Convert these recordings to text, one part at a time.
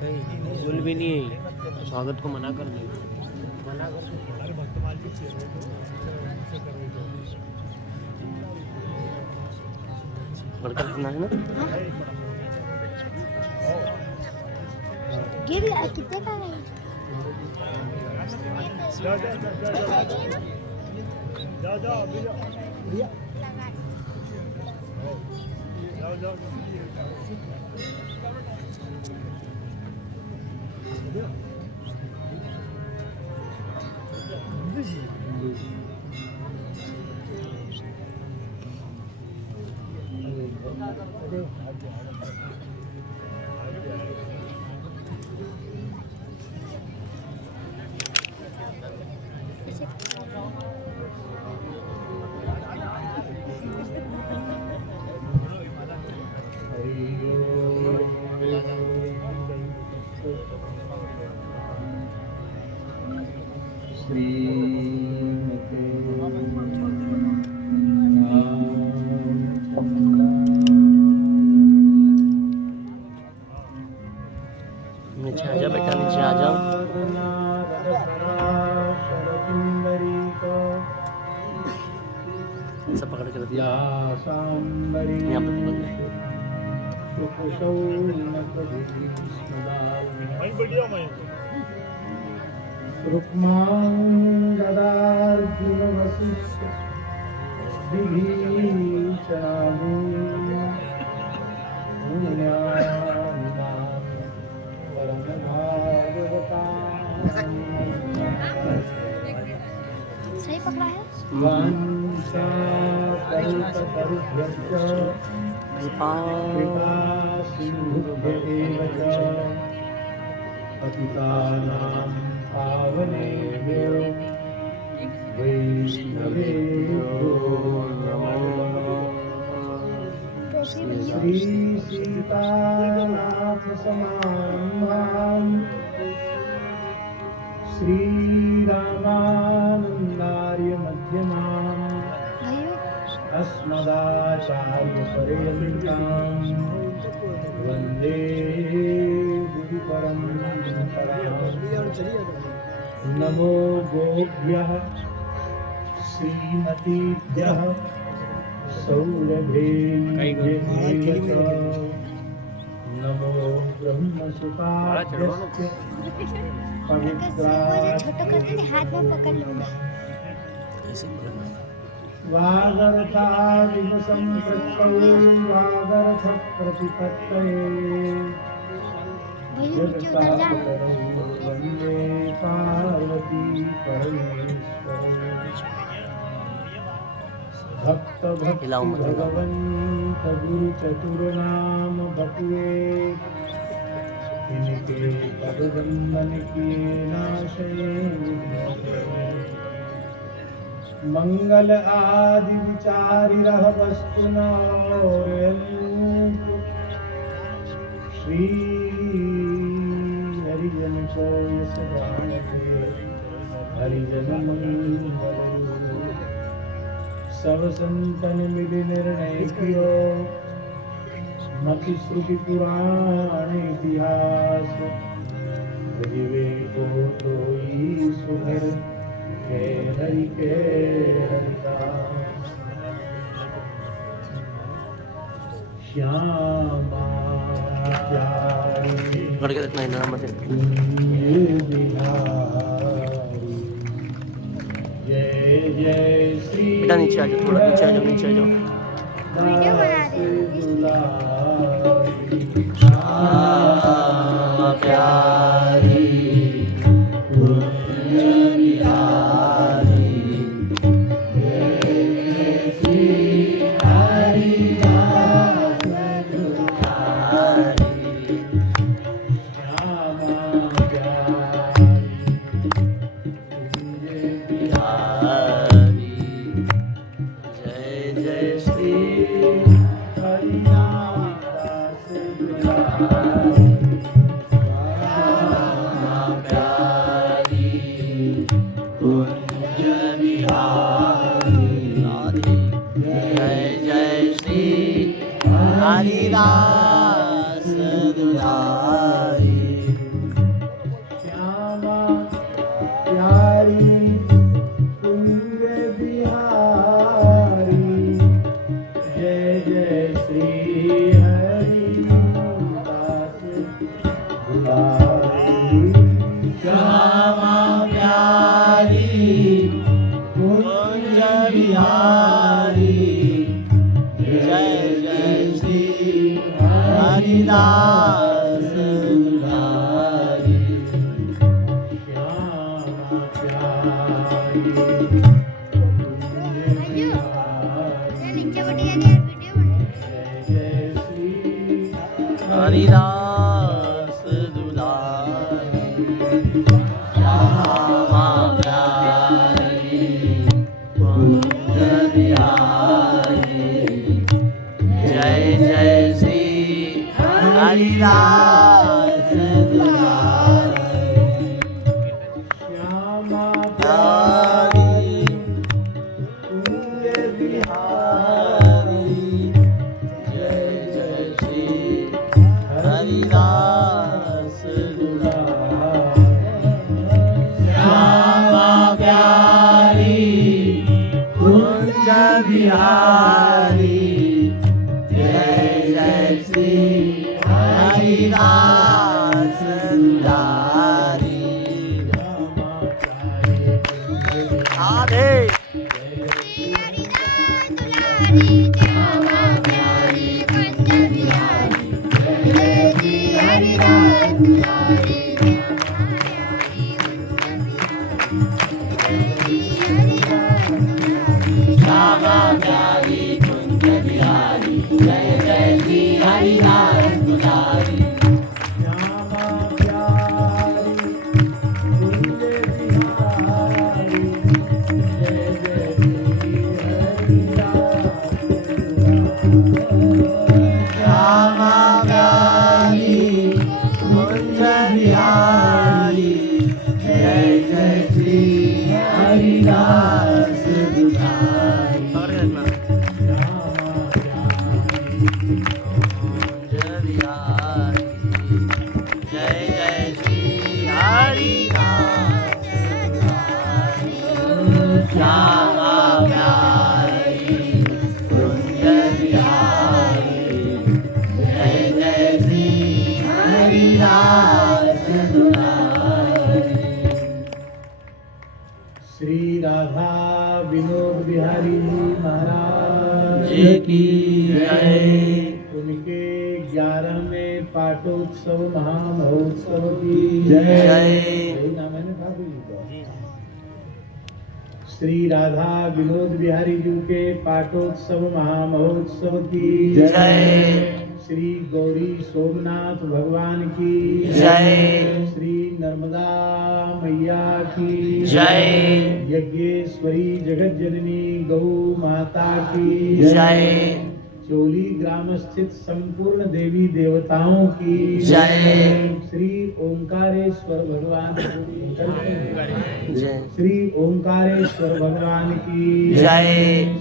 बिल्कुल भी नहीं है, स्वागत को मना कर दे, मना कर बड़का रखना है ना। कितने का है? नीचे आ जा बेटा, नीचे आ जाओ। सब पकड़ के रख दिया, यहाँ पे पकड़ ले। सही पकड़ा है। पतितानां पावनेभ्यो वैष्णवेभ्यो श्री सीतानाथ समारम्भाम् श्रीरामानन्दार्य मध्यमाम् अस्मदाचार्यपर्यन्ताम् वन्दे गुरुपरम्पराम्। नमो गोभ्यः श्रीमतीभ्यः सौरभेभ्यः नमो ब्रह्मसुताभ्यश्च छोटा करके हाथ में पकड़ लूंगा। वागर्ताविव सम्पृक्तौ वागर्थ प्रतिपत्तये जगतापतरौ वन्दे पार्वती परमेश्वरौ। भक्त भक्ति भगवन्त गुरु चतुर्नाम बपुए इनके पदबंधन किए नाशे मंगल आदि विचारि रह वस्तु श्री हरिजन को यश हरिजन मंगल सब संतन मिलि निर्णय कियो मति श्रुति पुराण इतिहास जीवे को कोई सुधर के हरि के हरिदास श्यामा प्यारी पकड़ के रखना है ना मत। जय जय श्री बेटा नीचे आ जाओ, थोड़ा नीचे आ जाओ, नीचे आ जाओ। वीडियो बना रहे श्यामा प्यारी हरिदास दुलारी। हरिदास दुलारी श्यामा प्यारी अयो ये नीचे बैठ गया यार वीडियो बने जय श्री हरिदास दुलारी श्यामा प्यारी कुंज बिहारी जय जय श्री हरिदास दुलारी श्यामा प्यारी कुंज बिहारी जय जय श्री हरिदास दुलारी श्यामा प्यारी कुंज बिहारी जय जय श्री हरिदास दुलारी आधे श्यामा प्यारी कुंज बिहारी जय जय श्री हरिदास दुलारी श्यामा प्यारी कुंज बिहारी जय जय श्री हरिदास श्यामा प्यारी कुंज बिहारी जय जय श्री हरिदास दुलारी कुंज बिहारी जय जय श्री हरिदास दुलारी श्यामा प्यारी कुंज बिहारी जय जय श्री हरिदास दुलारी श्री राधा विनोद बिहारी महाराज जय की जय उनके 11वें पाटोत्सव महामहोत्सव की जय। यही नाम है ना ठाकुर जी का? श्री राधा विनोद बिहारी जी के पाटोत्सव महामहोत्सव की जय। श्री गौरी सोमनाथ भगवान की जय। श्री नर्मदा मैया की जय। यज्ञेश्वरी जगत जननी गौ माता की जय। चोली ग्राम स्थित संपूर्ण देवी देवताओं की जय। श्री ओंकारेश्वर भगवान जय श्री ओंकारेश्वर भगवान की जय।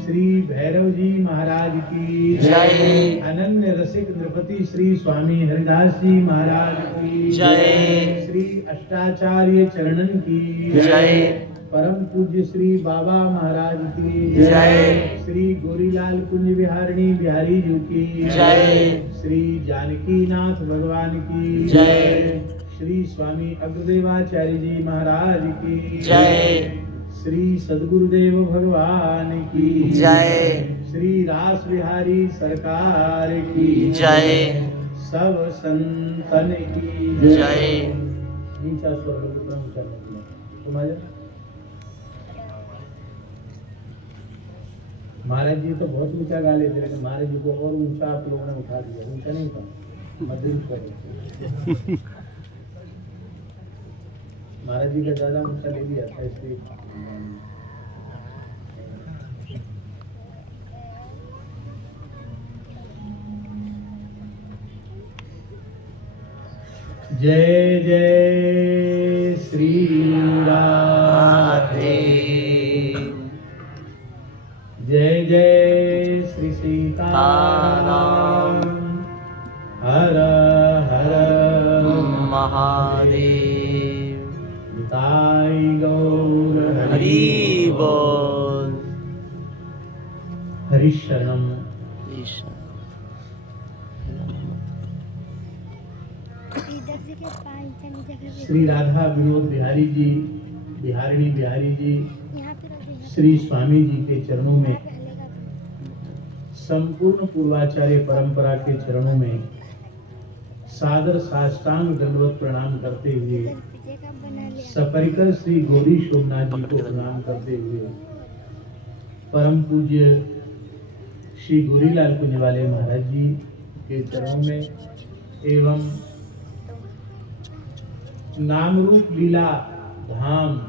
श्री भैरव जी महाराज की जय। अनन्य रसिक नृपति श्री स्वामी हरिदास जी महाराज की जय। श्री अष्टाचार्य चरणन की जय। परम पूज्य श्री बाबा महाराज की जय। श्री गोरीलाल कुंज बिहारिणी बिहारी जी की जय। श्री जानकी नाथ भगवान की जय। श्री स्वामी अग्रदेवाचार्य जी महाराज की जय। श्री सद्गुरुदेव भगवान की जय। श्री रास बिहारी सरकार की जय। सब संतन की जय। नीचा स्वर में ऊंचा करने के लिए तुम आ जाओ। महाराज जी तो बहुत ऊंचा गा लेते लेकिन महाराज जी को और ऊंचा आप लोगों ने उठा दिया। ऊंचा नहीं था, मध्यम स्वर। महाराज जी का ज्यादा ऊंचा ले लिया था इसलिए। जय जय श्री राधे, जय जय श्री सीताराम, हर हर महादेव। ताई गौर हरि बोल। हरिशरणम। इधर से के पांच नीचे कर श्री राधा विनोद बिहारी जी बिहारिणी बिहारी जी यहाँ पे रख दे। श्री स्वामी जी के चरणों में, पहले का था। संपूर्ण पूर्वाचार्य परंपरा के चरणों में सादर साष्टांग दंडवत प्रणाम करते हुए पिज्जा का बना लिया। सपरिकर श्री गौरी सोमनाथ जी को प्रणाम करते हुए परम पूज्य श्री गौरीलाल कुंज वाले महाराज जी के चरणों में एवं नाम रूप लीला धाम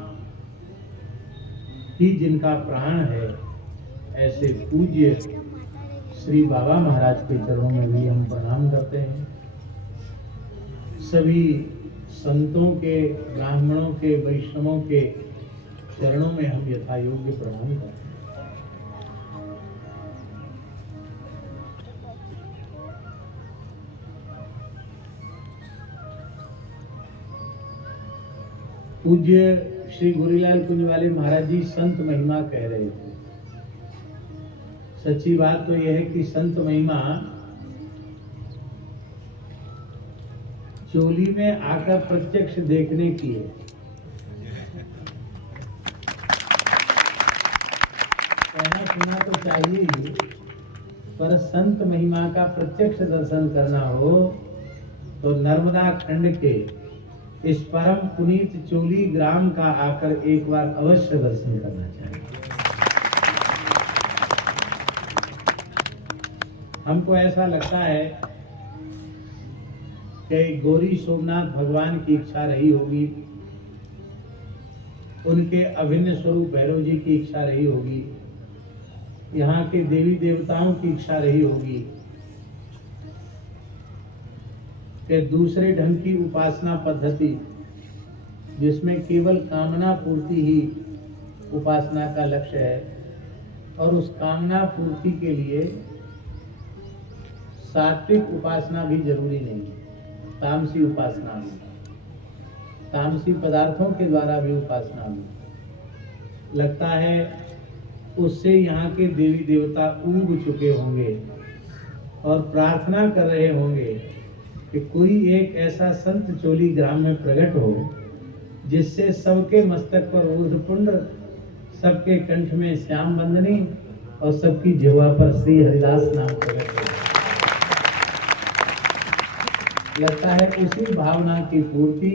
ही जिनका प्राण है, ऐसे पूज्य श्री बाबा महाराज के चरणों में भी हम प्रणाम करते हैं। सभी संतों के, ब्राह्मणों के, वैष्णवों के चरणों में हम यथा योग्य प्रणाम करते हैं। पूज्य श्री गौरीलाल कुंज वाले महाराज जी संत महिमा कह रहे थे। सच्ची बात तो यह है कि संत महिमा चोली में आकर प्रत्यक्ष देखने की है। कहना सुना तो चाहिए ही, पर संत महिमा का प्रत्यक्ष दर्शन करना हो तो नर्मदा खंड के इस परम पुनीत चोली ग्राम का आकर एक बार अवश्य दर्शन करना चाहिए। हमको ऐसा लगता है कि गौरी सोमनाथ भगवान की इच्छा रही होगी, उनके अभिन्न स्वरूप भैरव जी की इच्छा रही होगी, यहाँ के देवी देवताओं की इच्छा रही होगी कि दूसरे ढंग की उपासना पद्धति जिसमें केवल कामना पूर्ति ही उपासना का लक्ष्य है, और उस कामना पूर्ति के लिए सात्विक उपासना भी जरूरी नहीं है, तामसी उपासना भी, तामसी पदार्थों के द्वारा भी उपासना भी। लगता है उससे यहाँ के देवी देवता ऊब चुके होंगे और प्रार्थना कर रहे होंगे कि कोई एक ऐसा संत चोली ग्राम में प्रकट हो जिससे सबके मस्तक पर ऊर्ध्वपुंड, सबके कंठ में श्याम बंदनी और सबकी जिह्वा पर श्री हरिदास नाम प्रकट हो। लगता है उसी भावना की पूर्ति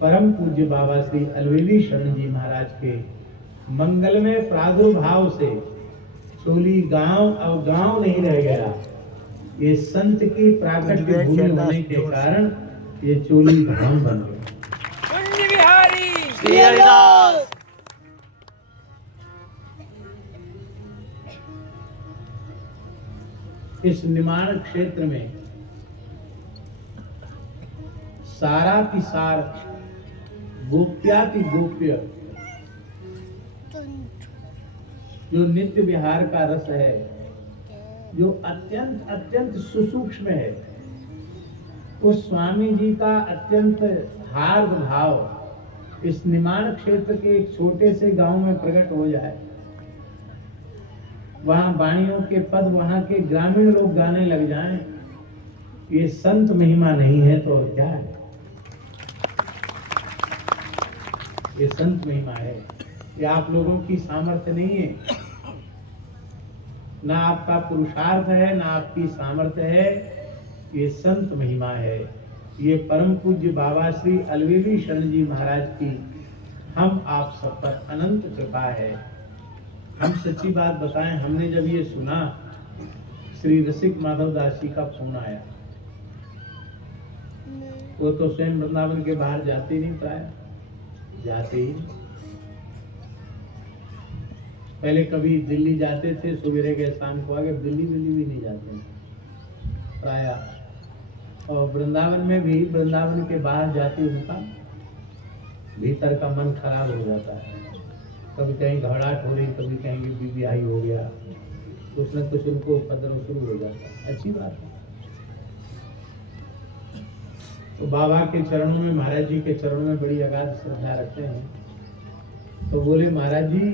परम पूज्य बाबा श्री अलवेली शरण जी महाराज के मंगलमय प्रादुर्भाव से चोली गांव अब गांव नहीं रह गया। ये संत की प्राकट्य भूमि होने के कारण ये चोली धाम बन गया। श्री हरिदास। इस निमाण क्षेत्र में सारा की सार, गोप्याति गोप्य जो नित्य विहार का रस है, जो अत्यंत अत्यंत सुसूक्ष्म है, उस स्वामी जी का अत्यंत हार्द भाव इस निमाण क्षेत्र के एक छोटे से गांव में प्रकट हो जाए। वहां वाणियों के पद वहां के ग्रामीण लोग गाने लग जाएं, ये संत महिमा नहीं है तो और क्या है? ये संत महिमा है। ये आप लोगों की सामर्थ्य नहीं है, ना आपका पुरुषार्थ है, ना आपकी सामर्थ्य है, ये संत महिमा है। ये परम पूज्य बाबा श्री अलवेली शरण जी महाराज की हम आप सब पर अनंत कृपा है। हम सच्ची बात बताएं, हमने जब ये सुना, श्री रसिक माधव दास जी का फोन आया। वो तो स्वयं वृंदावन के बाहर जाते नहीं, प्राय जाते ही। पहले कभी दिल्ली जाते थे, सवेरे गए शाम को आगे, दिल्ली भी नहीं जाते प्राय। और वृंदावन में भी, वृंदावन के बाहर जाते उनका भीतर का मन खराब हो जाता है। कभी कहीं घबराहट हो रही, कभी कहीं बीबीआई हो गया, कुछ न कुछ उनको उपद्रव शुरू हो जाता है। अच्छी बात है। तो बाबा के चरणों में, महाराज जी के चरणों में बड़ी अगाध श्रद्धा रखते हैं। तो बोले महाराज जी,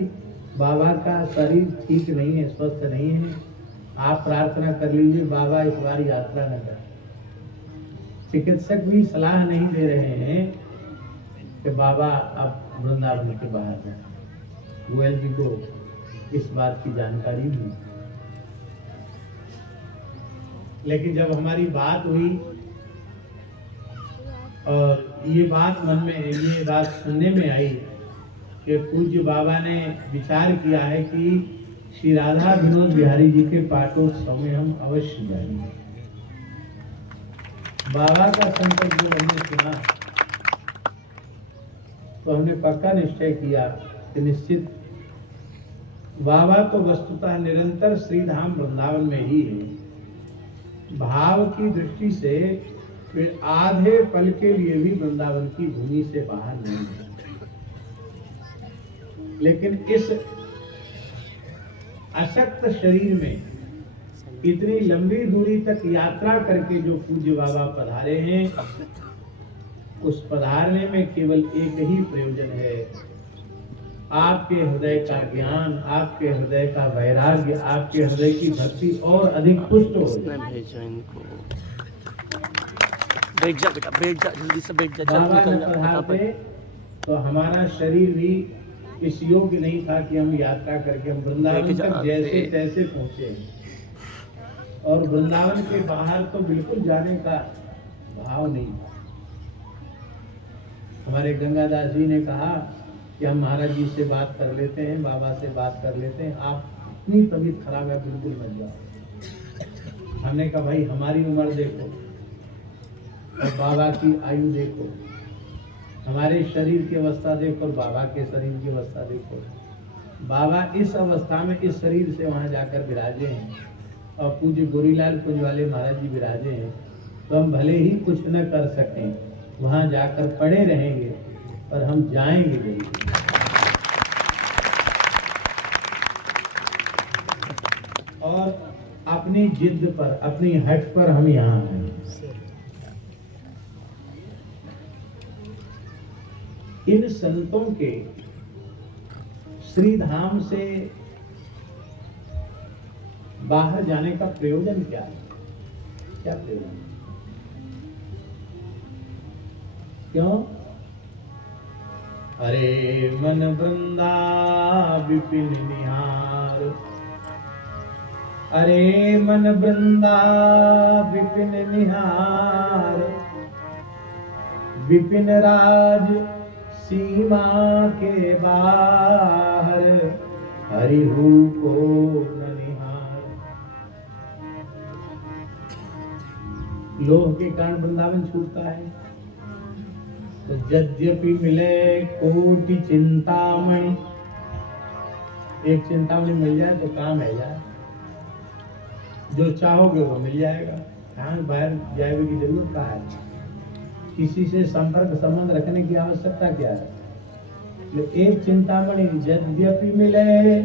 बाबा का शरीर ठीक नहीं है, स्वस्थ नहीं है, आप प्रार्थना कर लीजिए बाबा इस बार यात्रा न करें। चिकित्सक भी सलाह नहीं दे रहे हैं कि बाबा अब वृंदावन के बाहर जाए। गोयल जी को इस बात की जानकारी नहीं, लेकिन जब हमारी बात हुई और ये बात सुनने में आई कि पूज्य बाबा ने विचार किया है कि श्री राधा विनोद बिहारी जी के पाटोत्सव में हम अवश्य जाएंगे। बाबा का संकल्प जब हमने सुना तो हमने पक्का निश्चय किया कि निश्चित बाबा तो वस्तुतः निरंतर श्रीधाम वृंदावन में ही है। भाव की दृष्टि से फिर आधे पल के लिए भी वृंदावन की भूमि से बाहर नहीं है। लेकिन इस अशक्त शरीर में इतनी लंबी दूरी तक यात्रा करके जो पूज्य बाबा पधारे हैं, उस पधारने में केवल एक ही प्रयोजन है, आपके हृदय का ज्ञान, आपके हृदय का वैराग्य, आपके हृदय की भक्ति और अधिक पुष्ट हो जाए। भेजो इनको। बैठ जा बेटा, बैठ जा, जल्दी से बैठ जा, बाबा जल्दी ने कर पधारते तो हमारा शरीर भी इस योग्य नहीं था कि हम यात्रा करके हम वृंदावन तक जैसे तैसे पहुंचे हैं। और वृंदावन के बाहर तो बिल्कुल जाने का भाव नहीं था। हमारे गंगादास जी ने कहा कि हम महाराज जी से बात कर लेते हैं, बाबा से बात कर लेते हैं, आप इतनी तबीयत खराब है बिल्कुल मत जाओ। हमने कहा भाई हमारी उम्र देखो और बाबा की आयु देखो, हमारे शरीर की अवस्था देखो और बाबा के शरीर की अवस्था देखो। बाबा इस अवस्था में इस शरीर से वहां जाकर विराजे हैं और पूज्य गोरीलाल कुंज वाले महाराज जी विराजे हैं, तो हम भले ही कुछ न कर सकें, वहां जाकर पड़े रहेंगे और हम जाएंगे जरूर। और अपनी जिद पर, अपनी हट पर हम यहाँ हैं। इन संतों के श्रीधाम से बाहर जाने का प्रयोजन क्या है? क्या प्रयोजन? क्यों? अरे मन वृंदा विपिन निहार, अरे मन वृंदा विपिन निहार, विपिन राज सीमा के बाहर, हरिहु को न निहार। लोह के कारण वृंदावन छूटता है तो यद्यपि मिले कोटि चिंतामणि, एक चिंतामणि मिल जाए तो काम है यार, जो चाहोगे वो मिल जाएगा। कहाँ बाहर जाने की जरूरत कहाँ है? किसी से संपर्क संबंध रखने की आवश्यकता क्या है? एक चिंतामणि यद्यपि मिले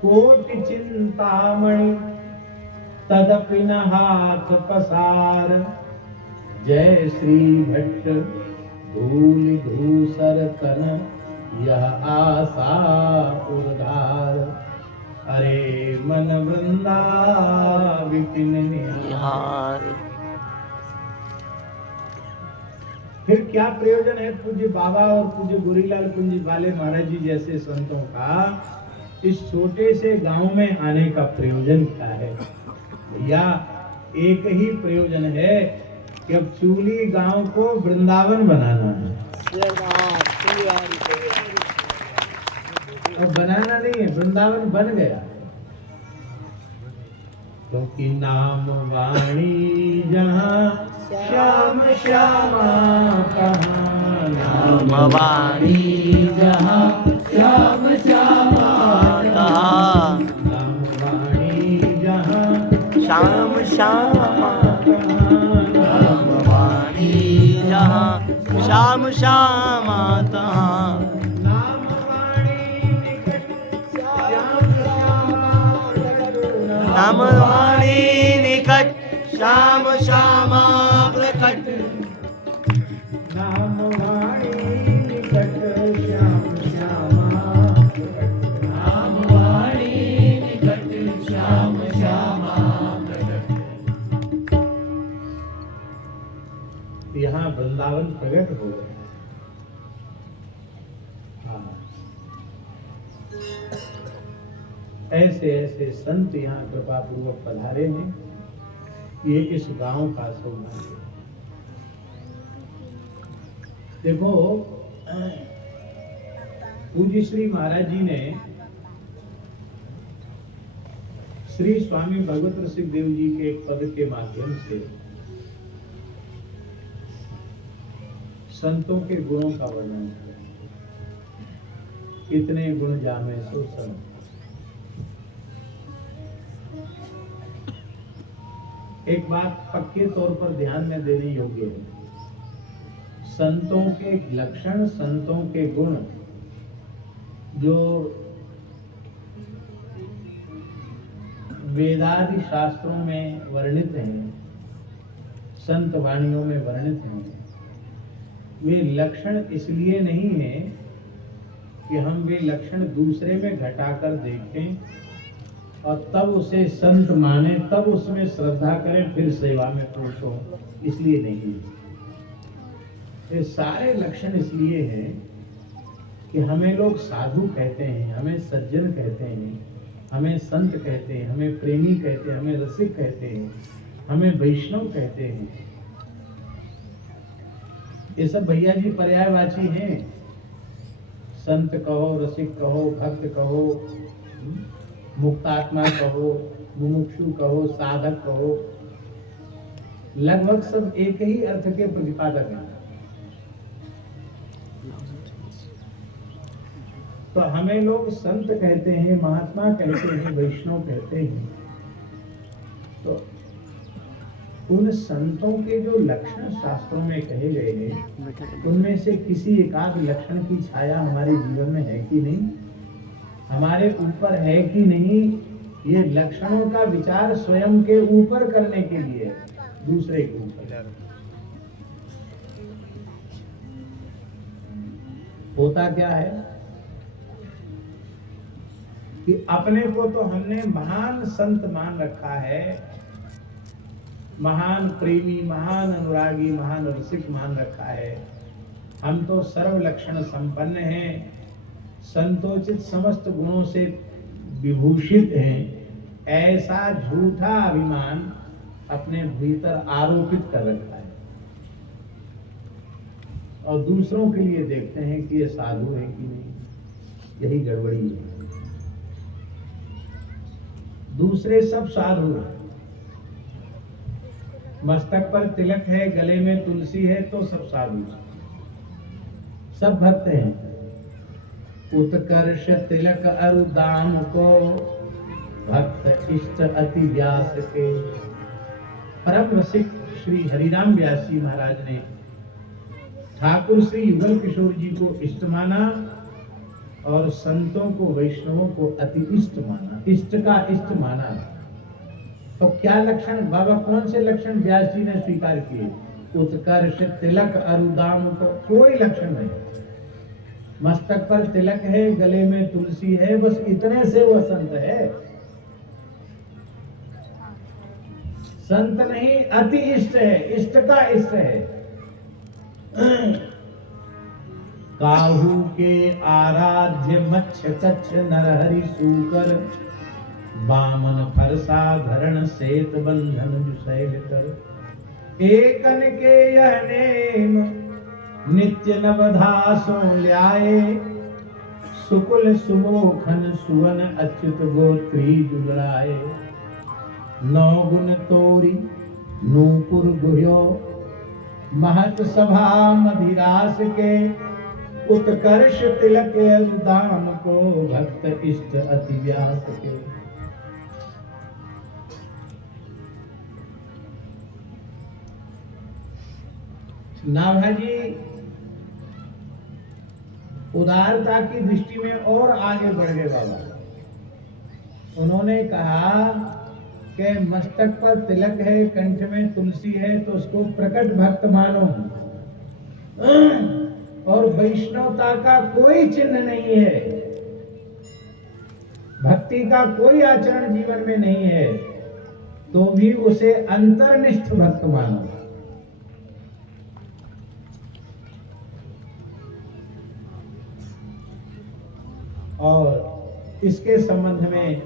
कोटि चिंतामणि, तदपि न हाथ पसार। जय श्री भट्ट धूल धूसर तन, यह आशा उद्धार। अरे मन वृंदा विपिन निहार। फिर क्या प्रयोजन है पूज्य बाबा और पूज्य गोरीलाल कुंज वाले महाराज जी जैसे संतों का इस छोटे से गांव में आने का प्रयोजन क्या है? या एक ही प्रयोजन है कि अब चूली गांव को वृंदावन बनाना है। और बनाना नहीं है, वृंदावन बन गया। क्योंकि नाम वाणी जहाँ श्याम श्यामा कहाँ, नाम वाणी जहाँ श्याम श्यामा कहाँ, नाम वाणी जहाँ श्याम श्यामा, नाम वाणी जहाँ श्याम श्यामा तहाँ, नाम वाणी निकट श्याम श्यामा प्रकट, नाम वाणी निकट श्याम श्यामा प्रकट, नाम वाणी निकट श्याम श्यामा प्रकट, नाम वाणी निकट श्याम श्यामा प्रकट। यहाँ वृंदावन प्रकट हो गया। ऐसे ऐसे संत यहाँ कृपा पूर्वक पधारे हैं। ये इस गांव का सौभाग्य। देखो, पूज्य श्री महाराज जी ने श्री स्वामी भगवत ऋषिदेव जी के एक पद के माध्यम से संतों के गुणों का वर्णन किया। कितने गुण जामे सो संत। एक बात पक्के तौर पर ध्यान में देने योग्य है, संतों के लक्षण, संतों के गुण जो वेदादि शास्त्रों में वर्णित हैं, संत वाणियों में वर्णित हैं, वे लक्षण इसलिए नहीं है कि हम वे लक्षण दूसरे में घटाकर देखें और तब उसे संत माने, तब उसमें श्रद्धा करें, फिर सेवा में प्रवृत्त हो, इसलिए नहीं। ये सारे लक्षण इसलिए हैं कि हमें लोग साधु कहते हैं, हमें सज्जन कहते हैं, हमें संत कहते हैं, हमें प्रेमी कहते हैं, हमें रसिक कहते हैं, हमें वैष्णव कहते हैं। ये सब भैया जी पर्यायवाची हैं। संत कहो, रसिक कहो, भक्त कहो, मुक्तात्मा कहो, मुमुक्षु कहो, साधक कहो, लगभग सब एक ही अर्थ के प्रतिपादक हैं। तो हमें लोग संत कहते हैं, महात्मा कहते हैं, वैष्णव कहते हैं। तो उन संतों के जो लक्षण शास्त्रों में कहे गए हैं, उनमें से किसी एकाध लक्षण की छाया हमारे जीवन में है कि नहीं, हमारे ऊपर है कि नहीं, ये लक्षणों का विचार स्वयं के ऊपर करने के लिए, दूसरे के ऊपर। होता क्या है कि अपने को तो हमने महान संत मान रखा है, महान प्रेमी, महान अनुरागी, महान रसिक मान रखा है। हम तो सर्व लक्षण संपन्न हैं, संतोचित समस्त गुणों से विभूषित हैं। ऐसा झूठा अभिमान अपने भीतर आरोपित कर रखा है और दूसरों के लिए देखते हैं कि ये साधु है कि नहीं। यही गड़बड़ी है। दूसरे सब साधु हैं, मस्तक पर तिलक है, गले में तुलसी है, तो सब साधु, सब भक्त हैं। उत्कर्ष तिलक अरु दाम को भक्त इष्ट अति व्यास के। परम रसिक श्री हरिराम व्यास जी महाराज ने ठाकुर श्री युगल किशोर जी को इष्ट माना और संतों को, वैष्णवों को अति इष्ट माना, इष्ट का इष्ट माना। तो क्या लक्षण, बाबा कौन से लक्षण व्यास जी ने स्वीकार किए? उत्कर्ष तिलक अरुदाम को कोई लक्षण नहीं। मस्तक पर तिलक है, गले में तुलसी है, बस इतने से वो संत है। संत नहीं, अति इष्ट है, इष्ट का इष्ट है। काहू के आराध्य मच्छ कच्छ नरहरि सूकर, बामन फरसा धरण सेत बंधन विषैल कर। एकन के यह नेम नित्य नवधासों ल्याए, सुकुल सुमोखन सुवन अच्युत गोत्री जुगड़ाए। नौ गुण तोरी नूपुर गुह्यो, महत सभा मधिरास के। उत्कर्ष तिलक दाम को भक्त इष्ट अति व्यास के। नाभाजी उदारता की दृष्टि में और आगे बढ़ गए बाबा। उन्होंने कहा कि मस्तक पर तिलक है, कंठ में तुलसी है, तो उसको प्रकट भक्त मानो और वैष्णवता का कोई चिन्ह नहीं है, भक्ति का कोई आचरण जीवन में नहीं है, तो भी उसे अंतर्निष्ठ भक्त मानो। और इसके संबंध में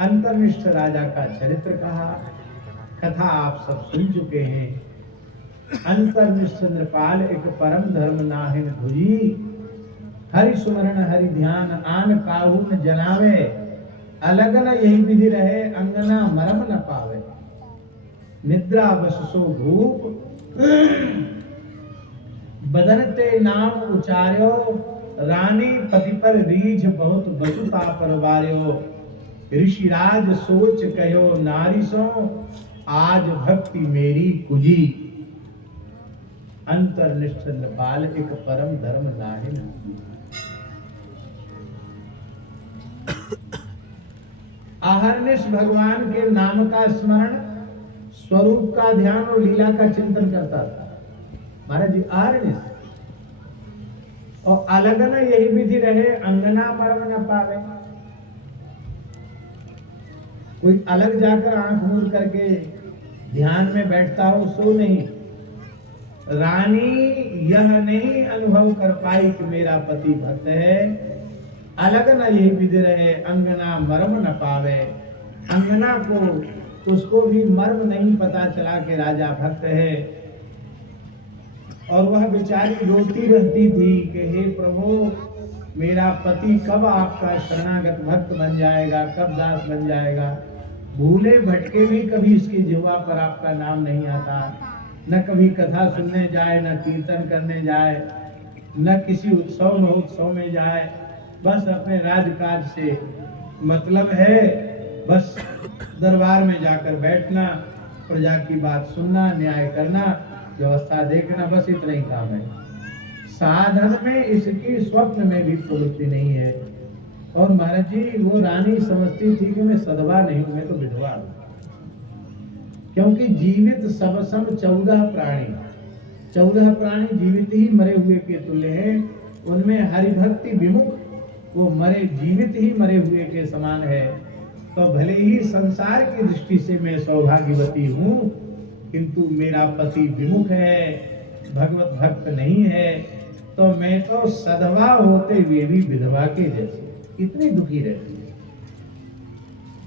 अंतर्निष्ठ राजा का चरित्र कहा, कथा आप सब सुन चुके हैं। अंतर निश्चंद्रपाल एक परम धर्म नाहिन भुजी, हरि सुमरण हरि ध्यान आन काहू न जनावे, अलग न यही विधि रहे अंगना मरम न पावे, निद्रा बस सो धूप बदन ते नाम उचार्यो, रानी पति पर रीझ बहुत बसुता परवार्यो, ऋषिराज सोच कहो नारी सो, आज भक्ति मेरी कुजी, अंतर निश्चल बाल एक परम धर्म नाहिन। अहर्निश भगवान के नाम का स्मरण, स्वरूप का ध्यान और लीला का चिंतन करता था महाराज जी। अहर्निश और अलग न यही विधि रहे अंगना मरम न पावे, कोई अलग जाकर आंख मूंद करके ध्यान में बैठता हो सो नहीं। रानी यह नहीं अनुभव कर पाई कि मेरा पति भक्त है, अलग न यही विधि रहे अंगना मर्म न पावे, अंगना को उसको भी मर्म नहीं पता चला कि राजा भक्त है। और वह बेचारी रोती रहती थी कि हे प्रभु मेरा पति कब आपका शरणागत भक्त बन जाएगा, कब दास बन जाएगा। भूले भटके भी कभी इसकी जिह्वा पर आपका नाम नहीं आता, न कभी कथा सुनने जाए, न कीर्तन करने जाए, न किसी उत्सव महोत्सव में जाए, बस अपने राजकाज से मतलब है, बस दरबार में जाकर बैठना, प्रजा की बात सुनना, न्याय करना, व्यवस्था देखना, बस इतना ही काम है। साधन में इसकी स्वप्न में भी प्रवृत्ति नहीं है। और महाराज जी वो रानी समझती थी कि मैं सधवा नहीं हूं, मैं तो विधवा हूं, क्योंकि जीवित सब सम 14 प्राणी, 14 प्राणी जीवित ही मरे हुए के तुल्य हैं, उनमें हरिभक्ति विमुख वो मरे जीवित ही मरे हुए के समान है। तो भले ही संसार की दृष्टि से मैं सौभाग्यवती हूं, किंतु मेरा पति विमुख है, भगवत भक्त नहीं है, तो मैं तो सधवा होते हुए भी विधवा के जैसे इतनी दुखी रहती है।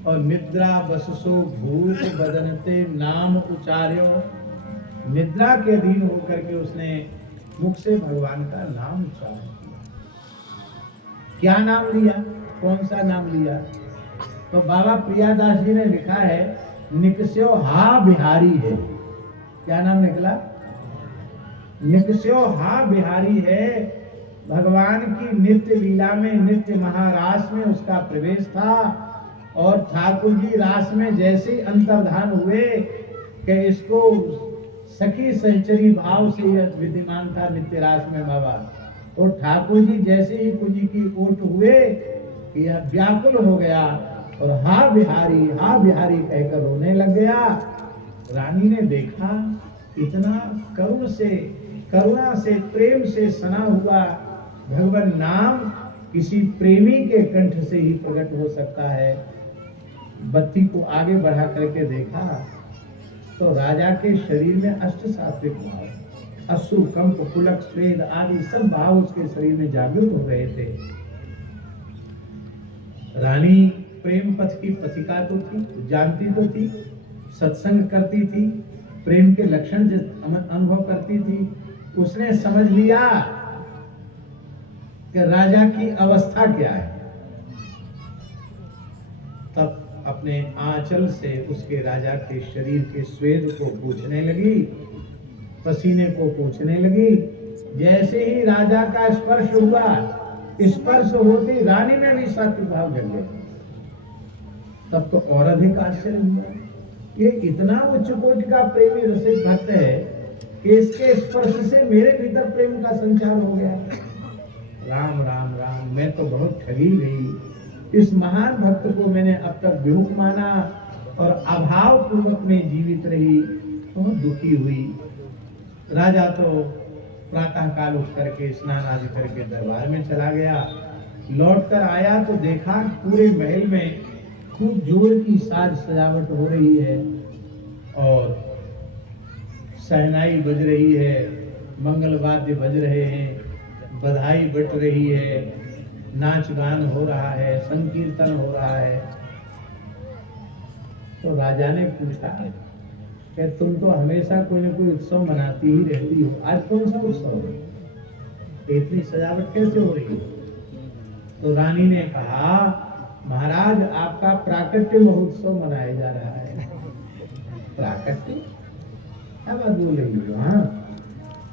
और निद्रा बससो भूप बदनते नाम उचार्यो, निद्रा के अधीन होकर के उसने मुख से भगवान का नाम उच्चारण किया। क्या नाम लिया, कौन सा नाम लिया? तो बाबा प्रियादास जी ने लिखा है निकस्यो हा बिहारी है। क्या नाम निकला? निकस्यो हा बिहारी है। भगवान की नित्य लीला में, नित्य महारास में उसका प्रवेश था। और ठाकुर जी रास में जैसे अंतर्धान हुए कि इसको सखी सहचरी भाव से विद्यमान था नित्य रास में बाबा। और ठाकुर जी जैसे ही कुंजी की ओट हुए, यह व्याकुल हो गया और हा बिहारी कहकर रोने लग गया। रानी ने देखा इतना करुणा से प्रेम से सना हुआ भगवान नाम किसी प्रेमी के कंठ से ही प्रकट हो सकता है। बत्ती को आगे बढ़ा करके देखा तो राजा के शरीर में अष्ट सात्विक भाव, अश्रु कंप पुलक स्वेद आदि सब भाव उसके शरीर में जागृत हो रहे थे। रानी प्रेम पथ की पथिका तो थी, जानती तो थी, सत्संग करती थी, प्रेम के लक्षण अनुभव करती थी। उसने समझ लिया कि राजा की अवस्था क्या है। तब अपने आंचल से उसके राजा के शरीर के स्वेद को पूछने लगी, पसीने को पूछने लगी। जैसे ही राजा का स्पर्श हुआ, स्पर्श होते रानी में भी सात्विक भाव जग गया। तब तो और अधिक आश्चर्य हुआ, ये इतना उच्च कोटि का प्रेमी रसिक भक्त है कि इसके स्पर्श से मेरे भीतर प्रेम का संचार हो गया। राम राम राम, मैं तो बहुत ठगी गई। इस महान भक्त को मैंने अब तक विमुख माना और अभाव पूर्वक में जीवित रही, बहुत दुखी हुई। राजा तो प्रातः काल उठ करके स्नान आदि करके दरबार में चला गया। लौट कर आया तो देखा पूरे महल में खूब जोर की साज सजावट हो रही है और शहनाई बज रही है, मंगल वाद्य बज रहे हैं, बधाई बट रही है, नाच गान हो रहा है, संकीर्तन हो रहा है। तो राजा ने पूछा कि तुम तो हमेशा कोई ना कोई उत्सव मनाती ही रहती हो, आज कौन सा उत्सव है? इतनी सजावट कैसे हो रही है? तो रानी ने कहा, महाराज आपका प्राकट्य महोत्सव मनाया जा रहा है। प्राकट्य क्या बात बोल रही हो? हाँ,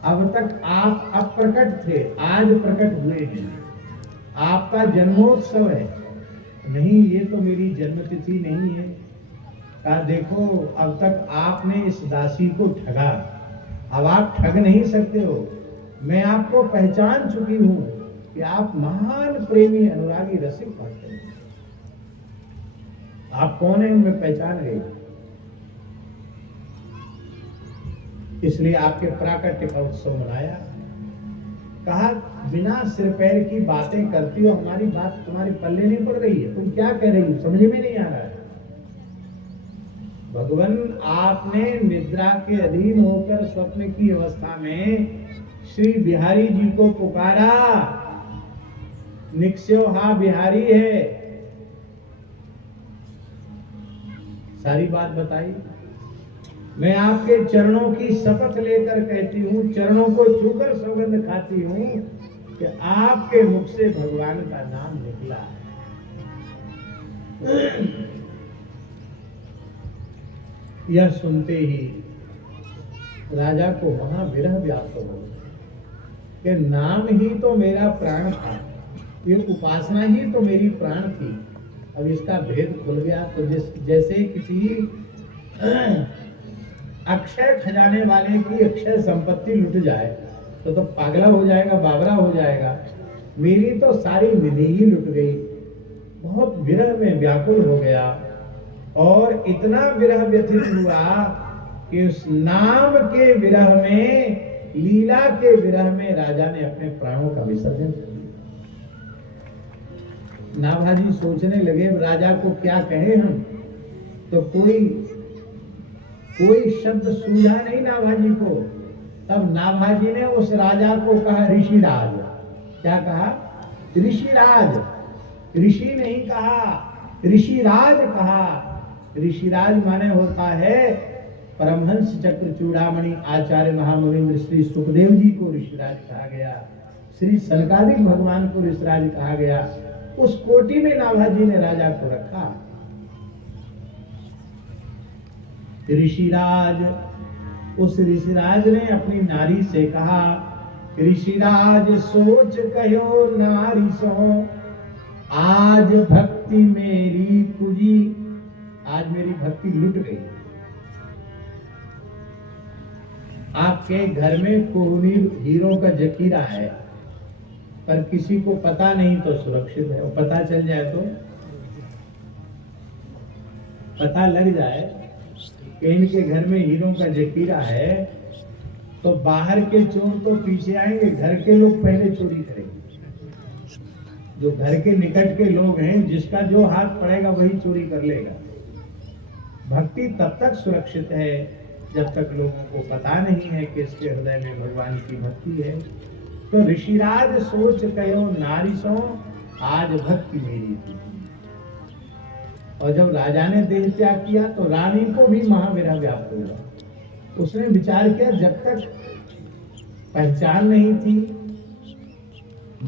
अब तक आप अप्रकट थे, आज प्रकट हुए हैं, आपका जन्मोत्सव है। नहीं, ये तो मेरी जन्मतिथि नहीं है। कहा देखो, अब तक आपने इस दासी को ठगा, अब आप ठग नहीं सकते हो। मैं आपको पहचान चुकी हूं कि आप महान प्रेमी, अनुरागी, रसिक भक्त हैं। आप कौन है मैं पहचान गई, इसलिए आपके प्राकट्य का उत्सव मनाया। कहा बिना सिर पैर की बातें करती हो, हमारी बात तुम्हारे पल्ले नहीं पड़ रही है, तुम क्या कह रही हो समझ में नहीं आ रहा है। भगवान, आपने निद्रा के अधीन होकर स्वप्न की अवस्था में श्री बिहारी जी को पुकारा, निक्स्यो हा बिहारी है, सारी बात बताई। मैं आपके चरणों की शपथ लेकर कहती हूँ, चरणों को छूकर सौगंध खाती हूँ कि आपके मुख से भगवान का नाम निकला है। यह सुनते ही राजा को महाविरह व्याप्त हो कि नाम ही तो मेरा प्राण था, ये उपासना ही तो मेरी प्राण थी, अब इसका भेद खुल गया। तो जैसे किसी अक्षय खजाने वाले की अक्षय संपत्ति लुट जाए तो पागला हो जाएगा, बावरा हो जाएगा। मेरी तो सारी निधि ही लुट गई। बहुत विरह में व्याकुल हो गया और इतना विरह व्यथित हुआ कि उस नाम के विरह में, लीला के विरह में राजा ने अपने प्राणों का विसर्जन कर दिया। नाभाजी सोचने लगे राजा को क्या कहें हम, तो कोई शब्द सूझा नहीं नाभाजी को। तब नाभाजी ने उस राजा को कहा ऋषिराज। क्या कहा? ऋषिराज। ऋषि नहीं कहा, ऋषिराज कहा। ऋषिराज माने होता है परमहंस चक्र चूड़ामणि आचार्य महामुनीन्द्र श्री सुखदेव जी को ऋषिराज कहा गया, श्री सनकादिक भगवान को ऋषिराज कहा गया। उस कोटि में नाभाजी ने राजा को रखा। ऋषिराज, उस ऋषिराज ने अपनी नारी से कहा, ऋषिराज सोच कहो नारी सो, आज भक्ति मेरी कुजी, आज मेरी भक्ति लुट गई। आपके घर में कोहनी हीरो का जखीरा है, पर किसी को पता नहीं तो सुरक्षित है, और पता चल जाए तो, पता लग जाए कि इनके घर में हीरो का जखीरा है, तो बाहर के चोर तो पीछे आएंगे, घर के लोग पहले चोरी करेंगे। जो घर के निकट के लोग हैं, जिसका जो हाथ पड़ेगा वही चोरी कर लेगा। भक्ति तब तक सुरक्षित है जब तक लोगों को पता नहीं है कि इसके हृदय में भगवान की भक्ति है। तो ऋषिराज सोच कहो नारी सो, आज भक्ति मेरी थी। और जब राजा ने देह त्याग किया तो रानी को भी महाविरह व्याप्त हुआ। उसने विचार किया, जब तक पहचान नहीं थी,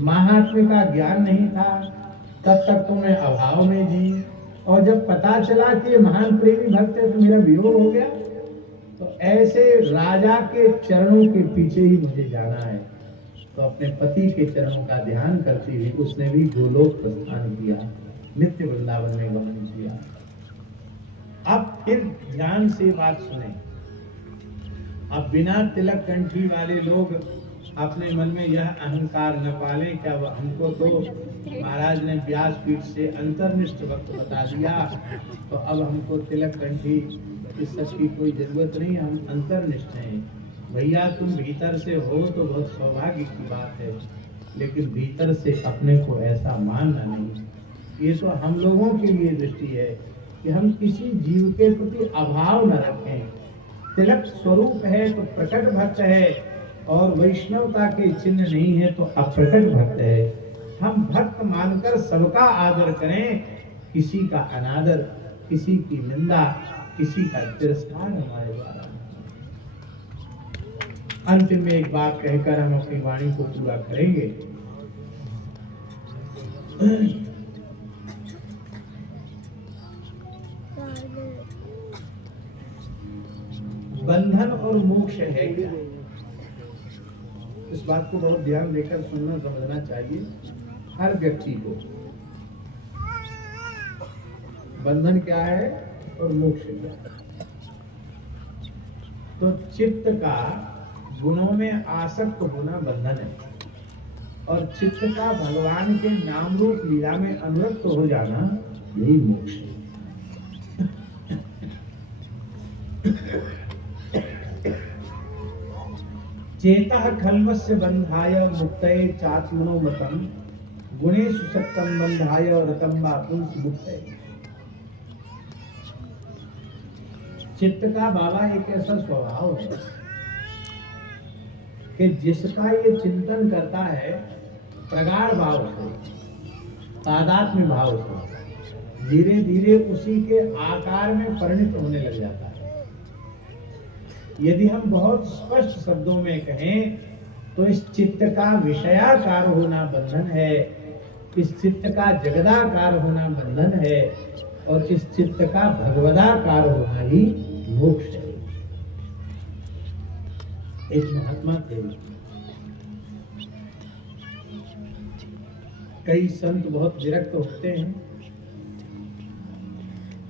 महात्म्य का ज्ञान नहीं था, तब तक तो मैं अभाव में जी, और जब पता चला कि महान प्रेमी भक्त है तो मेरा वियोग हो गया। तो ऐसे राजा के चरणों के पीछे ही मुझे जाना है। तो अपने पति के चरणों का ध्यान करती हुई उसने भी गोलोक प्रस्थान किया, नित्य वृंदावन में गमन किया। अब फिर ध्यान से बात सुने। अब बिना तिलक कंठी वाले लोग अपने मन में यह अहंकार न पालें कि अब हमको तो महाराज ने व्यासपीठ से अंतर्निष्ठ वक्त बता दिया, तो अब हमको तिलक कंठी इस सब की कोई जरूरत नहीं, हम अंतर्निष्ठ हैं। भैया तुम भीतर से हो तो बहुत सौभाग्य की बात है, लेकिन भीतर से अपने को ऐसा मानना नहीं। ये तो हम लोगों के लिए दृष्टि है कि हम किसी जीव के प्रति अभाव न रखें। तिलक स्वरूप है तो प्रकट भक्त है, और वैष्णवता के चिन्ह नहीं है तो अप्रकट भक्त है। हम भक्त मानकर सबका आदर करें, किसी का अनादर, किसी की निंदा, किसी का तिरस्कार हमारे द्वारा अंतिम में एक बात कहकर हम अपनी वाणी को पूरा करेंगे। बंधन और मोक्ष है क्या? इस बात को बहुत ध्यान देकर सुनना समझना चाहिए हर व्यक्ति को। बंधन क्या है और मोक्ष क्या है? तो चित्त का गुणों में आसक्त होना बंधन है, और चित्त का भगवान के नाम रूप लीला में अनुरक्त हो जाना यही मोक्ष है। चेतः खल्वस्य बंधाय मुक्तये चातुनो मतम गुणेषु सक्तम बंधाय रतम वा पुंस मुक्तये। चित्त का बाबा एक ऐसा स्वभाव है कि जिसका ये चिंतन करता है प्रगाढ़ भाव से, तादात्म्य भाव से, धीरे धीरे उसी के आकार में परिणत होने लग जाता है। यदि हम बहुत स्पष्ट शब्दों में कहें तो इस चित्त का विषयाकार होना बंधन है, इस चित्त का जगदाकार होना बंधन है, और इस चित्त का भगवदाकार होना ही मोक्ष है। एक महात्मा थे, कई संत बहुत विरक्त होते हैं।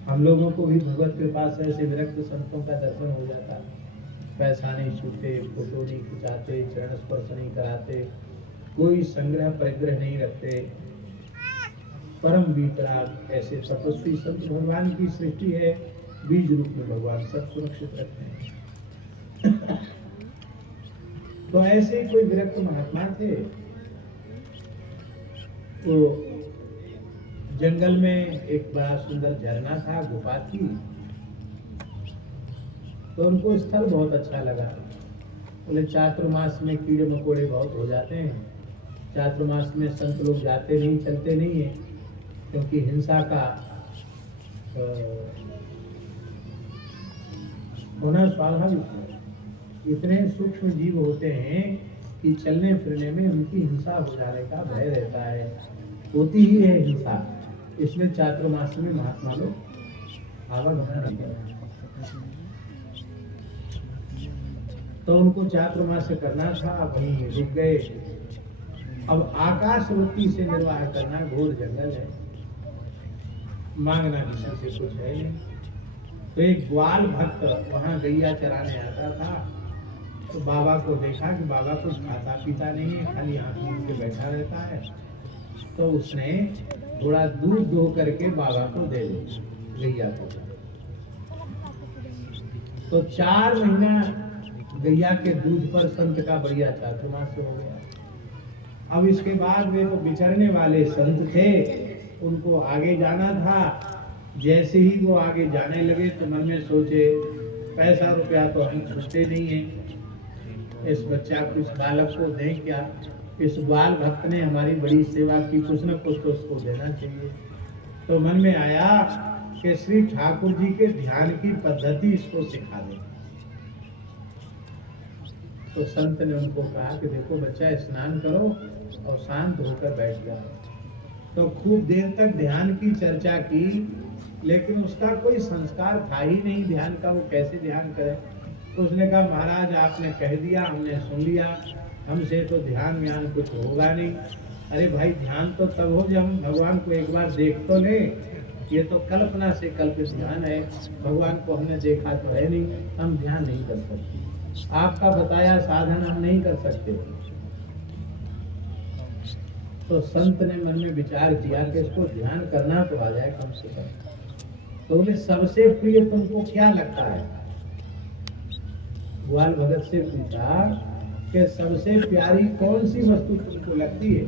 हम लोगों को भी भगवत कृपा से ऐसे विरक्त संतों का दर्शन हो जाता है। पैसा नहीं छूते, फोटो नहीं खिंचाते, चरण स्पर्श नहीं कराते, कोई संग्रह परिग्रह नहीं रखते, परम वितराग ऐसे तपस्वी संत भगवान की सृष्टि है। बीज रूप में भगवान सब सुरक्षित रखते हैं। तो ऐसे कोई विरक्त महात्मा थे। तो जंगल में एक बड़ा सुंदर झरना था, गुफा थी। तो उनको स्थल बहुत अच्छा लगा। बोले चातुर्मास में कीड़े मकोड़े बहुत हो जाते हैं, चातुर्मास में संत लोग जाते नहीं, चलते नहीं है, क्योंकि हिंसा का होना स्वाभाविक है। इतने सूक्ष्म जीव होते हैं कि चलने फिरने में उनकी हिंसा हो जाने का भय रहता है, होती ही है हिंसा। इसलिए चातुर्मास में महात्मा लोग आवागमन करते हैं। तो उनको चातुर्मास करना था, वहीं रुक गए। अब आकाश वृत्ति से निर्वाह करना घोर जंगल है, मांगना किसी से कुछ है नहीं। तो एक ग्वाल भक्त वहां गैया चराने आता था। तो बाबा को देखा कि बाबा कुछ खाता पीता नहीं है, खाली आंख मूंद के बैठा रहता है। तो उसने थोड़ा दूध दो करके बाबा को दे दिया, गैया को। तो 4 महीना गैया के दूध पर संत का बढ़िया चातुर्मास हो गया। अब इसके बाद वे वो विचरने वाले संत थे, उनको आगे जाना था। जैसे ही वो आगे जाने लगे तो मन में सोचे, पैसा रुपया तो हम छूटते नहीं है, इस बच्चा को, इस बालक को दें क्या? इस बाल भक्त ने हमारी बड़ी सेवा की, कुछ न कुछ तो उसको देना चाहिए। तो मन में आया कि श्री ठाकुर जी के ध्यान की पद्धति इसको सिखा दें। तो संत ने उनको कहा कि देखो बच्चा, स्नान करो और शांत होकर बैठ जाओ। तो खूब देर तक ध्यान की चर्चा की, लेकिन उसका कोई संस्कार था ही नहीं ध्यान का, वो कैसे ध्यान करे। तो उसने कहा महाराज आपने कह दिया, हमने सुन लिया, हमसे तो ध्यान व्यान कुछ होगा नहीं। अरे भाई ध्यान तो तब हो जब हम भगवान को एक बार देख तो ले। ये तो कल्पना से कल्पित ध्यान है, भगवान को हमने देखा तो है नहीं, हम ध्यान नहीं कर सकते। आपका बताया साधन हम नहीं कर सकते। तो संत ने मन में विचार किया कि इसको ध्यान करना तो आ जाए कम से कम। तो बोले सबसे प्रिय तुमको क्या लगता है? ग्वाल भगत से पूछा कि सबसे प्यारी कौन सी वस्तु तुमको लगती है?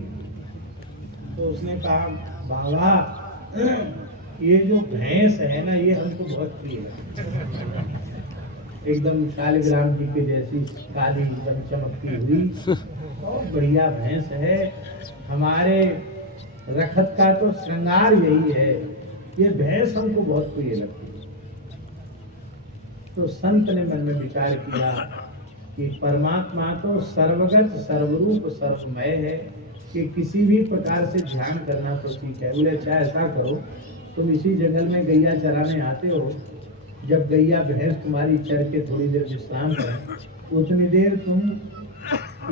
तो उसने कहा बाबा ये जो भैंस है ना, ये हमको बहुत प्रिय है। एकदम शालिग्राम जी के जैसी काली एकदम चमकती हुई, बहुत बढ़िया भैंस है। हमारे रखत का तो श्रृंगार यही है, ये भैंस हमको बहुत प्रिय लगती है। तो संत ने मन में विचार किया कि परमात्मा तो सर्वगत सर्वरूप सर्वमय है, कि किसी भी प्रकार से ध्यान करना तो ठीक है। बोले अच्छा ऐसा करो, तुम इसी जंगल में गैया चराने आते हो, जब गैया भैंस तुम्हारी चर के थोड़ी देर विश्राम करें, उतनी देर तुम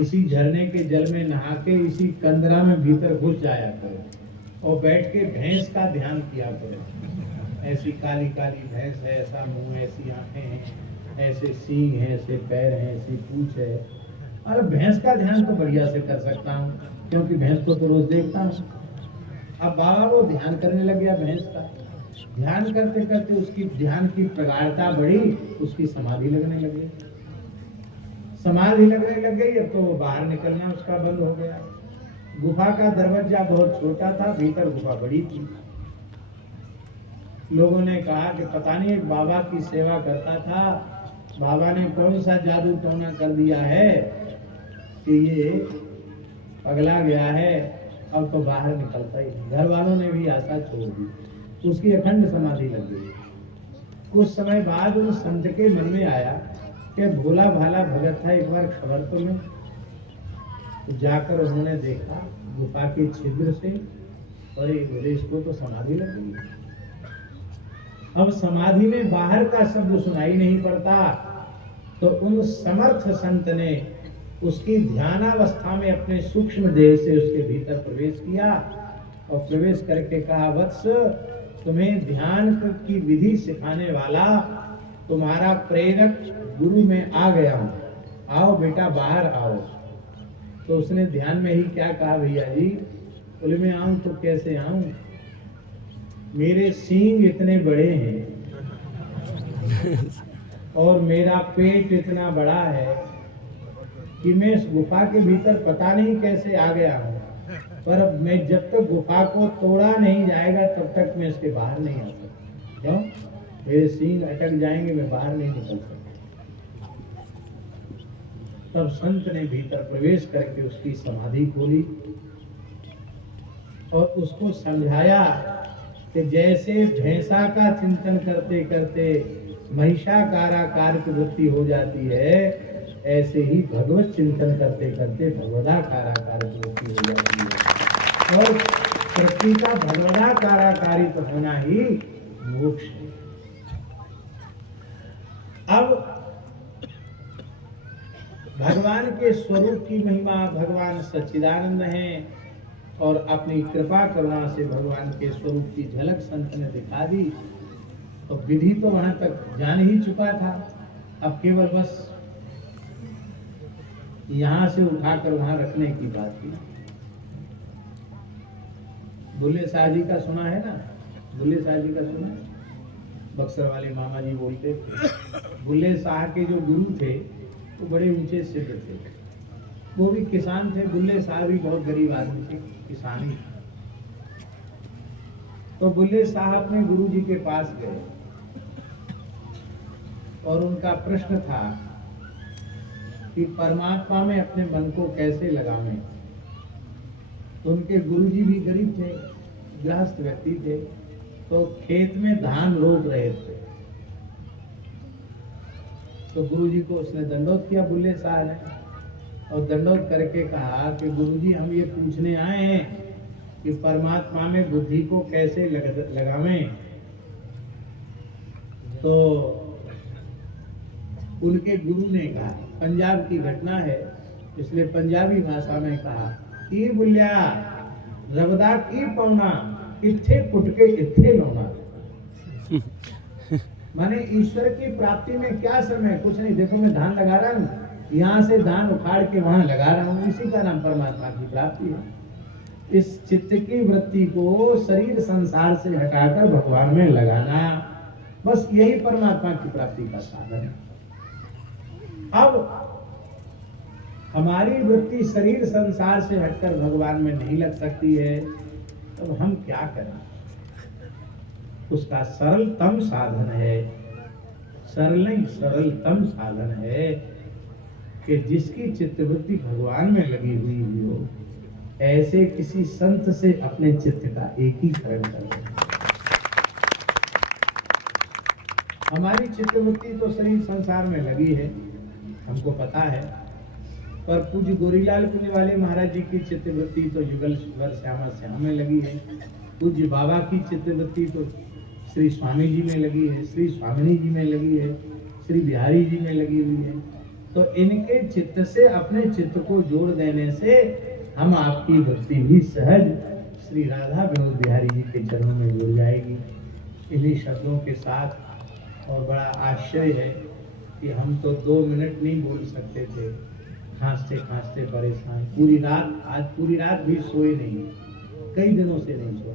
इसी झरने के जल में नहा के इसी कंदरा में भीतर घुस जाया करो और बैठ के भैंस का ध्यान किया करो। ऐसी काली काली भैंस है, ऐसा मुंह, ऐसी आंखें हैं, ऐसे सींग हैं, ऐसे पैर हैं, ऐसी पूंछ है। अरे भैंस का ध्यान तो बढ़िया से कर सकता हूँ, क्योंकि भैंस को तो रोज देखता हूँ। अब बाबा वो ध्यान करने लग गया भैंस का। ध्यान करते करते उसकी ध्यान की प्रगाढ़ता बढ़ी, उसकी समाधि लगने लगी। समाधि लगने लग गई, अब तो वो बाहर निकलना उसका बंद हो गया। गुफा का दरवाजा बहुत छोटा था, भीतर गुफा बड़ी थी। लोगों ने कहा कि पता नहीं एक बाबा की सेवा करता था, बाबा ने कौन सा जादू टोना कर दिया है कि ये पगला गया है, अब तो बाहर निकलता ही नहीं। घर वालों ने भी आशा छोड़ दी, उसकी अखंड समाधि लग गई। कुछ समय बाद उस संत के मन में आया कि भोला भाला भगत था, एक बार खबर तो ले। तो जाकर उन्होंने देखा गुफा के छिद्र से, और बोले इसको तो समाधि लग गई। अब समाधि में बाहर का शब्द सुनाई नहीं पड़ता, तो उन समर्थ संत ने उसकी ध्यानावस्था में अपने सूक्ष्म देह से उसके भीतर प्रवेश किया और प्रवेश करके कहा, वत्स तुम्हें ध्यान की विधि सिखाने वाला तुम्हारा प्रेरक गुरु में आ गया हूं, आओ बेटा बाहर आओ। तो उसने ध्यान में ही क्या कहा, भैया जी बोले मैं आऊं तो कैसे आऊं, मेरे सींग इतने बड़े हैं और मेरा पेट इतना बड़ा है कि मैं इस गुफा के भीतर पता नहीं कैसे आ गया हूँ, पर अब मैं जब तक गुफा को तोड़ा नहीं जाएगा तब तक मैं इसके बाहर नहीं आ सकता। क्यों? मेरे सींग अटक जाएंगे, मैं बाहर नहीं निकल सकता। तब संत ने भीतर प्रवेश करके उसकी समाधि खोली और उसको समझाया कि जैसे भैंसा का चिंतन करते करते महिषाकाराकार की वृत्ति हो जाती है, ऐसे ही भगवत चिंतन करते करते भगवदाकाराकार की वृत्ति हो जाती है। और प्रकृति का भगवदाकाराकारित होना ही मोक्ष है। अब भगवान के स्वरूप की महिमा, भगवान सच्चिदानंद हैं और अपनी कृपा करुणा से भगवान के स्वरूप की झलक संत ने दिखा दी। तो विधि तो वहां तक जान ही चुका था, अब केवल बस यहां से उठाकर वहां रखने की बात थी। बुल्ले शाह जी का सुना है ना, बुल्ले शाह जी का सुना है, बक्सर वाले मामा जी बोलते थे। बुल्ले शाह के जो गुरु थे वो बड़े ऊंचे सिद्ध थे, वो भी किसान थे। बुल्ले शाह भी बहुत गरीब आदमी थे, किसान ही। तो बुल्ले शाह अपने गुरु जी के पास गए और उनका प्रश्न था कि परमात्मा में अपने मन को कैसे लगावें। तो उनके गुरु जी भी गरीब थे, गृहस्थ व्यक्ति थे, तो खेत में धान रोप रहे थे। तो गुरु जी को उसने दंडोत किया बुल्ले शाह ने, और दंडोत करके कहा कि गुरु जी हम ये पूछने आए हैं कि परमात्मा में बुद्धि को कैसे लगावें। तो उनके गुरु ने कहा, पंजाब की घटना है इसलिए पंजाबी भाषा में कहा कि बुल्लिया रबदा की पौना इत्थे पुटके इत्थे लोना। माने ईश्वर की प्राप्ति में क्या समय, कुछ नहीं। देखो मैं धान लगा रहा हूँ, यहाँ से धान उखाड़ के वहां लगा रहा हूँ, इसी का नाम परमात्मा की प्राप्ति है। इस चित्त की वृत्ति को शरीर संसार से हटाकर भगवान में लगाना, बस यही परमात्मा की प्राप्ति का साधन है। अब हमारी वृत्ति शरीर संसार से हटकर भगवान में नहीं लग सकती है, तब हम क्या करें? उसका सरलतम साधन है, सरल नहीं सरलतम साधन है कि जिसकी चित्तवृत्ति भगवान में लगी हुई हो, ऐसे किसी संत से अपने चित्त का एकीकरण करें। हमारी चित्तवृत्ति तो शरीर संसार में लगी है, हमको पता है। पर पूज्य गोरीलाल पुण्यवाले महाराज जी की चित्तवृत्ति तो युगल भर श्यामा श्याम में लगी है। पूज्य बाबा की चित्तवृत्ति तो श्री स्वामी जी में लगी है, श्री स्वामिनी जी में लगी है, श्री बिहारी जी में लगी हुई है। तो इनके चित्त से अपने चित्त को जोड़ देने से हम आपकी भक्ति भी सहज श्री राधा विनोद बिहारी जी के चरणों में जुड़ जाएगी। इन्हीं शब्दों के साथ और बड़ा आश्चर्य है कि हम तो 2 मिनट नहीं बोल सकते थे, खांसते खांसते परेशान। पूरी रात, आज पूरी रात भी सोए नहीं, कई दिनों से नहीं सोए।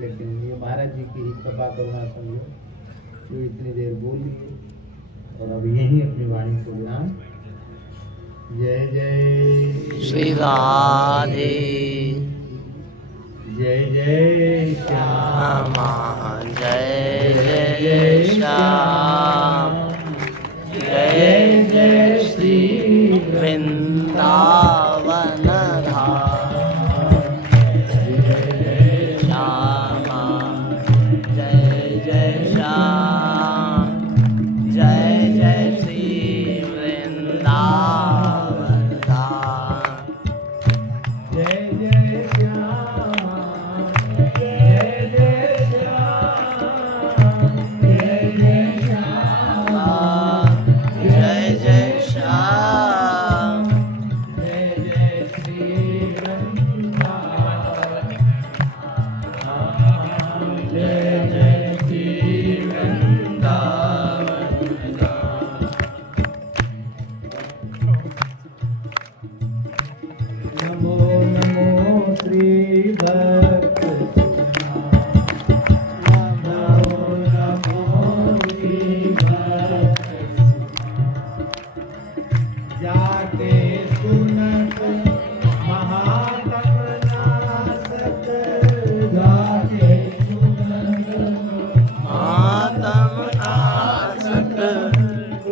लेकिन ये महाराज जी की ही कृपा करुणा समझो जो इतनी देर बोल लिए। और अब यही अपनी वाणी को विराम। जय जय श्री राधे, जय जय श्यामा, श्याम, जय जय श्याम, जय जय श्री वृंदावन।